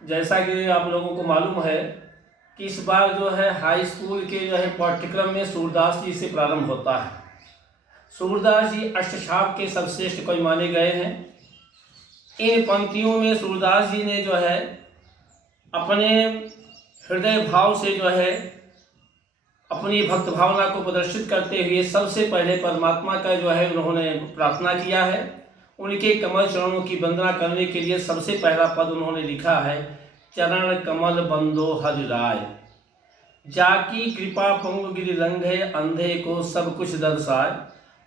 जैसा कि आप लोगों को मालूम है कि इस बार जो है हाई स्कूल के जो है पाठ्यक्रम में सूरदास जी से प्रारंभ होता है। सूरदास जी अष्टछाप के सर्वश्रेष्ठ कवि माने गए हैं। इन पंक्तियों में सूरदास जी ने जो है अपने हृदय भाव से जो है अपनी भक्त भावना को प्रदर्शित करते हुए सबसे पहले परमात्मा का जो है उन्होंने प्रार्थना किया है। उनके कमल चरणों की वंदना करने के लिए सबसे पहला पद उन्होंने लिखा है, चरण कमल बंदो हरि राय, जाकी कृपा पंग गिरि लंघे, अंधे को सब कुछ दर्शाए,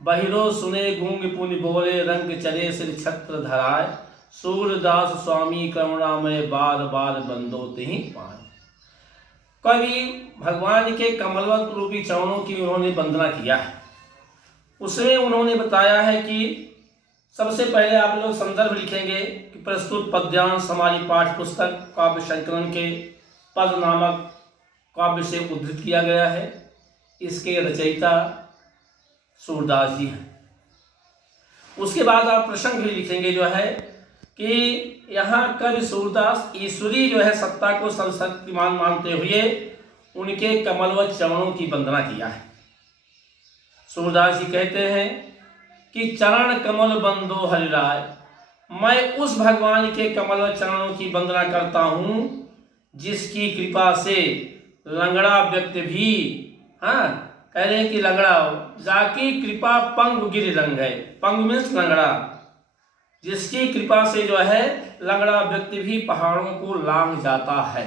बहिरो सुने गूंग पुनि बोले, रंग चले सिर छत्र धराए, सूरदास स्वामी करुणामय बार बार बंदो तिहि पाए। कवि भगवान के कमलवत रूपी चरणों की उन्होंने वंदना किया है। उसमें उन्होंने बताया है कि सबसे पहले आप लोग संदर्भ लिखेंगे कि प्रस्तुत पद्यांश हमारी पाठ्य पुस्तक काव्य संकलन के पद नामक काव्य से उद्धृत किया गया है। इसके रचयिता सूरदास जी हैं। उसके बाद आप प्रसंग भी लिखेंगे जो है कि यहाँ कवि सूरदास ईश्वरी जो है सत्ता को सर्वशक्तिमान मानते हुए उनके कमलवत चरणों की वंदना किया है। सूरदास जी कहते हैं कि चरण कमल बंदो हरि राय, मैं उस भगवान के कमलवत चरणों की वंदना करता हूँ जिसकी कृपा से लंगड़ा व्यक्ति भी कह रहे हैं कि लंगड़ा जाकी कृपा पंग गिर लंघे, पंग मीन्स लंगड़ा, जिसकी कृपा से जो है लंगड़ा व्यक्ति भी पहाड़ों को लांघ जाता है,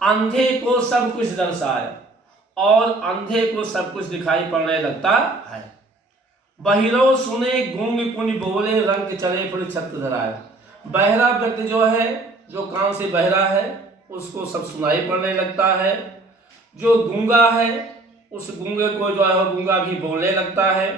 अंधे को सब कुछ दर्शाए और अंधे को सब कुछ दिखाई पड़ने लगता है, बहिरो सुने गूंग पुनि बोले, रंग चले फिर छत्र धराए। बहरा व्यक्ति जो है, जो कान से बहरा है उसको सब सुनाई पड़ने लगता है, जो गूंगा है उस गूंगे को जो है गूंगा भी बोलने लगता है।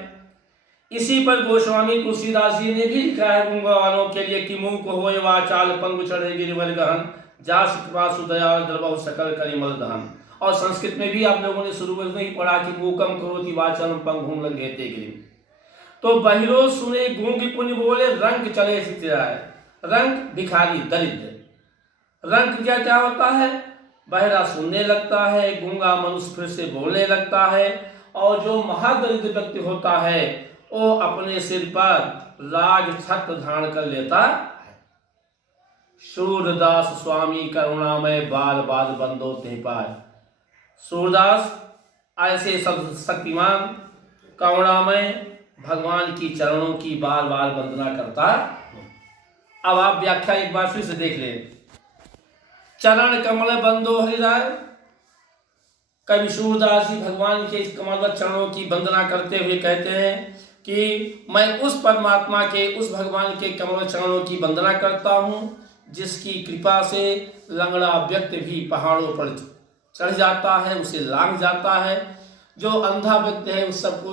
इसी पर गोस्वामी तुलसीदास जी ने भी लिखा है गूंगा वालों के लिए कि मुंह को होए वाचाल पंग चढ़े गिरिवर गहन, जास कृपा सुदयाल द्रवहु सकल करिमल दहन। और संस्कृत में भी आप लोगों ने शुरू में ही पढ़ा कि मूकम करोति वाचलम पंगुम लंघेते गिरि। तो बहिरो सुने गूंग पुनि बोले, रंग चले सितराए। रंग भिखारी दरिद्र, रंग क्या क्या होता है, बहरा सुनने लगता है, गूंगा मनुष्य फिर से बोलने लगता है, और जो महादरिद्र व्यक्ति होता है वो अपने सिर पर राज छत्र धारण कर लेता है। सूरदास स्वामी करुणामय बार बार बंदो तिहि पाए। सूरदास ऐसे सब शक्तिमान करुणामय भगवान की चरणों की बार बार वंदना करता। अब आप व्याख्या एक बार फिर से देख लें। चरण कमल बंदो हरि राय, कवि सूरदास जी भगवान के इस कमलवत चरणों की वंदना करते हुए कहते हैं कि मैं उस परमात्मा के, उस भगवान के कमलवत चरणों की वंदना करता हूँ जिसकी कृपा से लंगड़ा व्यक्ति भी पहाड़ों पर चढ़ जाता है, उसे लांघ जाता है, जो अंधा व्यक्ति है उस सबको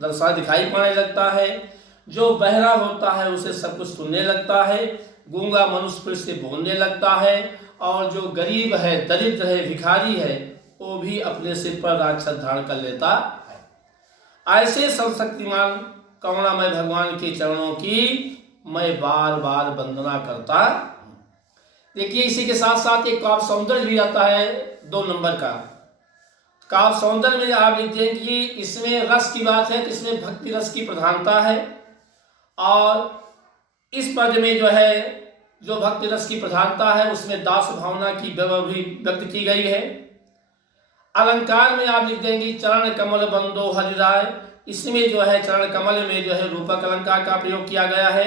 दर्शा दिखाई पड़ने लगता है, जो बहरा होता है उसे सब कुछ सुनने लगता है, गूंगा मनुष्य फिर से बोलने लगता है, और जो गरीब है, दरिद्र है, भिखारी है, वो भी अपने सिर पर राजछत्र धारण कर लेता है। ऐसे सर्वशक्तिमान करुणामय भगवान के चरणों की मैं बार बार वंदना करता। देखिए इसी के साथ साथ एक काव्य सौंदर्य भी आता है 2 नंबर का। काव्य सौंदर्य में आप लिखते हैं कि इसमें रस की बात है, इसमें भक्ति रस की प्रधानता है, और इस पद में जो है जो भक्ति रस की प्रधानता है उसमें दास भावना की भी व्यक्त की गई है। अलंकार में आप लिख देंगे चरण कमल बंदो हरि राय, इसमें जो है चरण कमल में जो है रूपक अलंकार का प्रयोग किया गया है।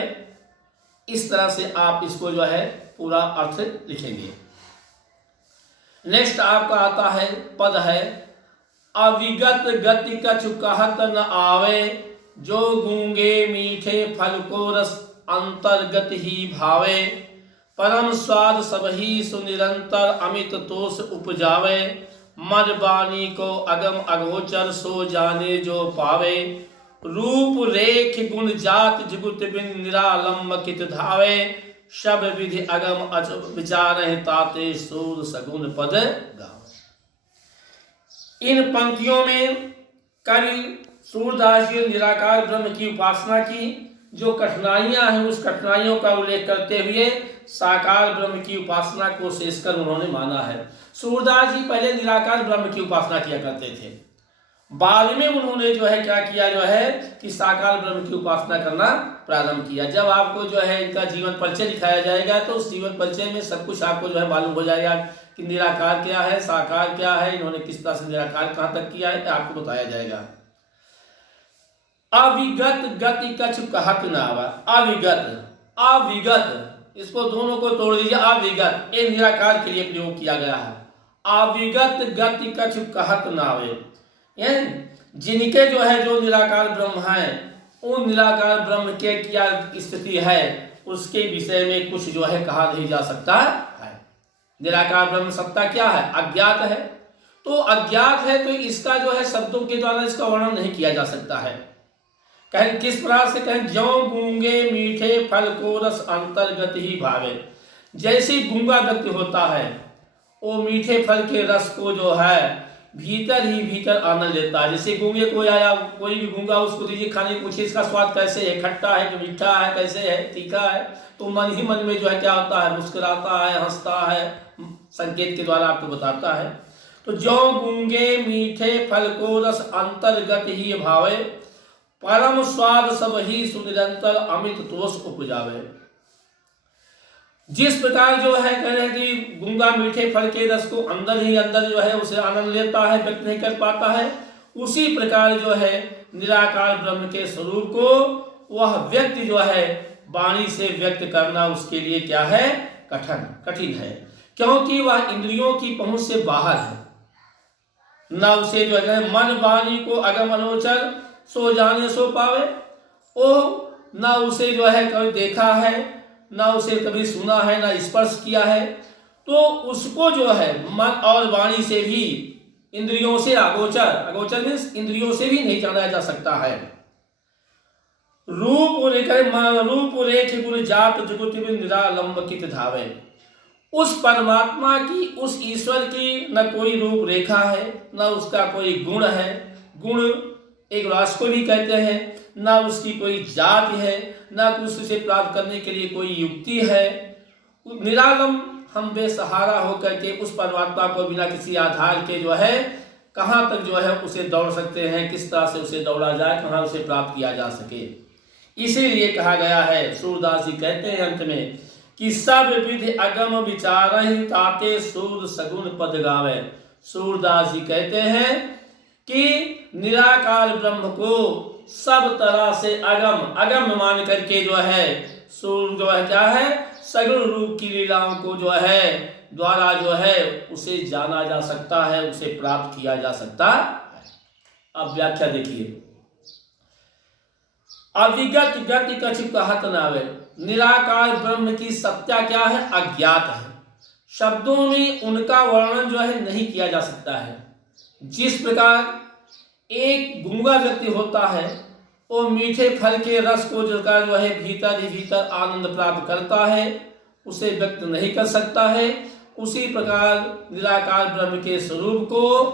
इस तरह से आप इसको जो है पूरा अर्थ लिखेंगे। नेक्स्ट आपका आता है पद है, अविगत गति कछु कहत न आवे, जो गूंगे मीठे फल को रस अंतर्गत ही भावे, परम स्वाद सबही सुनिरंतर अमित तोष उपजावे, मद बानी को अगम अगोचर सो जाने जो पावे, रूप रेख गुण जात जुगुत बिन निरालंब कित धावे, शब विधि अगम अच विचार ताते सूर सगुन पद गावे। इन पंक्तियों में कवि सूरदास जी निराकार ब्रह्म की उपासना की जो कठिनाइयां हैं उस कठिनाइयों का उल्लेख करते हुए साकार ब्रह्म की उपासना को शेषकर उन्होंने माना है। सूरदास जी पहले निराकार ब्रह्म की उपासना किया करते थे, बाद में उन्होंने जो है क्या किया जो है कि साकार ब्रह्म की उपासना करना प्रारंभ किया। जब आपको जो है इनका जीवन परिचय दिखाया जाएगा तो उस जीवन परिचय में सब कुछ आपको जो है मालूम हो जाएगा कि निराकार क्या है, साकार क्या है, इन्होंने किस तरह से निराकार कहाँ तक किया है, आपको बताया जाएगा। अविगत गति कछु कहत नावा। अविगत इसको दोनों को तोड़ दीजिए। अविगत ये निराकार के लिए प्रयोग किया गया है। अविगत गति कछु कहत नावे, जिनके जो है जो निराकार ब्रह्म है, उन निराकार ब्रह्म के क्या स्थिति है उसके विषय में कुछ जो है कहा नहीं जा सकता है। निराकार ब्रह्म सत्ता क्या है, अज्ञात है। तो अज्ञात है तो इसका जो है शब्दों के द्वारा इसका वर्णन नहीं किया जा सकता है। कहें किस प्रकार से, कहें ज्यों गूंगे मीठे फल को रस अंतर्गत ही भावे। जैसे गूंगा व्यक्ति होता है वो मीठे फल के रस को जो है भीतर ही भीतर आनंद लेता है। जैसे गूंगे कोई आया, कोई भी गूंगा उसको दीजिए खाने को, पूछिए इसका स्वाद कैसे है, खट्टा है कि मीठा है, कैसे है, तीखा है, तो मन ही मन में जो है क्या होता है, मुस्कुराता है, हंसता है, संकेत के द्वारा आपको बताता है। तो ज्यों गूंगे मीठे फल को रस अंतर्गत ही भावे, परम स्वाद सब ही सुनिरंतर अमित तोष उपजावे। जिस प्रकार जो है कह रहे हैं कि गूंगा मीठे फल के रस को अंदर ही अंदर जो है उसे आनंद लेता है, व्यक्त नहीं कर पाता है, उसी प्रकार जो है निराकार ब्रह्म के स्वरूप को वह व्यक्ति जो है वाणी से व्यक्त करना उसके लिए क्या है, कठिन है, क्योंकि वह इंद्रियों की पहुंच से बाहर है। न उसे जो है मन वाणी को अगम अनोचर सो जाने सो पावे, ओ न उसे जो है कभी देखा है, न उसे कभी सुना है, न स्पर्श किया है, तो उसको जो है मन और वाणी से भी, इंद्रियों से अगोचर मीन्स इंद्रियों से भी नहीं जाना जा सकता है। रूप रेख गुण जात जुगुत निरालंबित धावे। उस परमात्मा की, उस ईश्वर की न कोई रूप रेखा है, न उसका कोई गुण है, गुण एक रास को भी कहते हैं, न उसकी कोई जाति है, न कुछ उसे प्राप्त करने के लिए कोई युक्ति है। निरालम हम बेसहारा होकर के उस परमात्मा को बिना किसी आधार के जो है कहाँ तक जो है उसे दौड़ सकते हैं, किस तरह से उसे दौड़ा जाए, कहाँ उसे प्राप्त किया जा सके। इसीलिए कहा गया है, सूरदास जी कहते हैं अंत में कि सब विधि अगम विचारहि ताते सूर सगुण पद गावे। सूरदास जी कहते हैं कि निराकार ब्रह्म को सब तरह से अगम मान करके जो है सूर जो है क्या है, सगुण रूप की लीलाओं को जो है द्वारा जो है उसे जाना जा सकता है, उसे प्राप्त किया जा सकता है। अब व्याख्या देखिए। अविगत गति कछु कहत नावे। निराकार ब्रह्म की सत्ता क्या है, अज्ञात है, शब्दों में उनका वर्णन जो है नहीं किया जा सकता है। जिस प्रकार एक गूंगा व्यक्ति होता है वो मीठे फल के रस को जो है भीतर ही भीतर आनंद प्राप्त करता है, उसे व्यक्त नहीं कर सकता है, उसी प्रकार निराकार ब्रह्म के स्वरूप को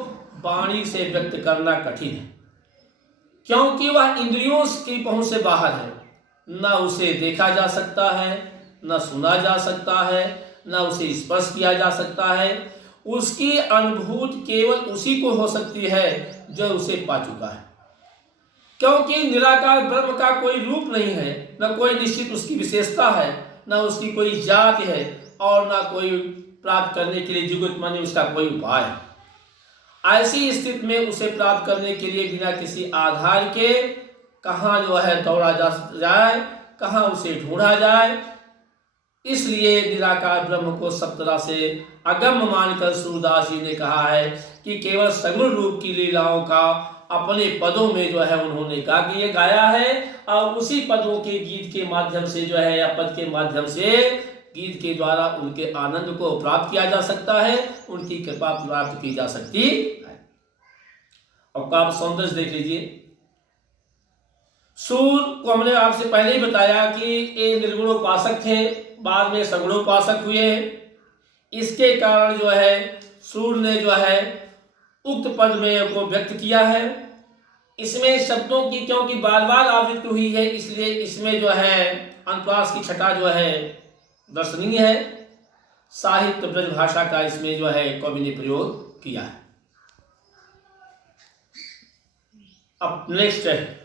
वाणी से व्यक्त करना कठिन है, क्योंकि वह इंद्रियों की पहुंच से बाहर है। न उसे देखा जा सकता है, न सुना जा सकता है, न उसे स्पर्श किया जा सकता है। उसकी अनुभूति केवल उसी को हो सकती है जो उसे पा चुका है, क्योंकि निराकार ब्रह्म का कोई रूप नहीं है, न कोई निश्चित उसकी विशेषता है, न उसकी कोई जाति है, और न कोई प्राप्त करने के लिए जुगत माने उसका कोई उपाय है। ऐसी स्थिति में उसे प्राप्त करने के लिए बिना किसी आधार के कहाँ जो है दौड़ा जाए, कहाँ उसे ढूंढा जाए। इसलिए निराकार ब्रह्म को सब तरह से अगम मानकर सूरदास जी ने कहा है कि केवल सगुण रूप की लीलाओं का अपने पदों में जो है उन्होंने गाया है, और उसी पदों के गीत के माध्यम से जो है या पद के माध्यम से गीत के द्वारा उनके आनंद को प्राप्त किया जा सकता है, उनकी कृपा प्राप्त की जा सकती है। और काव्य सौंदर्य देख लीजिए। सूर को हमने आपसे पहले ही बताया कि ये निर्गुण उपासक थे, बाद में सगुणोपासक हुए। इसके कारण जो है सूर ने जो है उक्त पद में को व्यक्त किया है। इसमें शब्दों की क्योंकि बार बार आवृत्ति हुई है, इसलिए इसमें जो है अनुप्रास की छटा जो है दर्शनीय है। साहित्य ब्रजभाषा का इसमें जो है कवि ने प्रयोग किया है। अब नेक्स्ट है